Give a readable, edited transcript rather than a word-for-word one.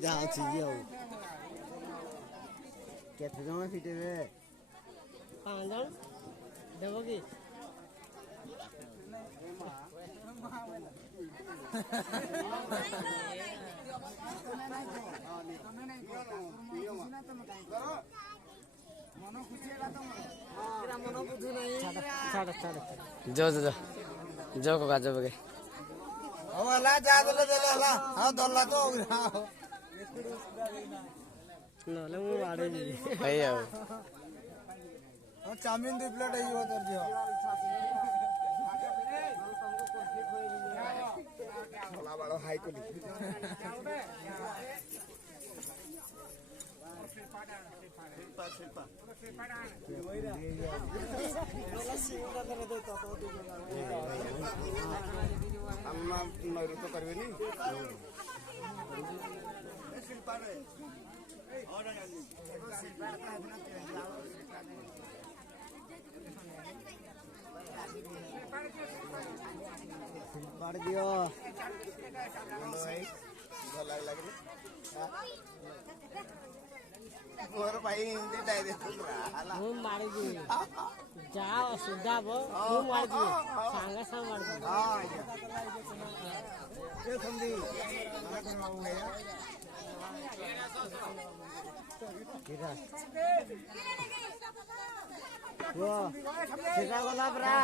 इधर आओ चाहिए हो केते जमा फिटेबे 5 जन देबो की जो जो जो जो को गाजो बगे हला जा दले हला हां दल्ला तो नले मु आड़े जी अयो चाउमीन 2 प्लेट है वो कर दियो हला बड़ा हाई कोली अम्मा नैरो तो करबे नी शिल्पा रे शिल्पा दियो भाई भला लागले मोर भाई हिंदी डायरेक्ट हाला मु मारी दी जाओ सुधा बो मु मार दी सांगा सा मार दी हां ये संदी mana kan mau ya kira wah kira gula bra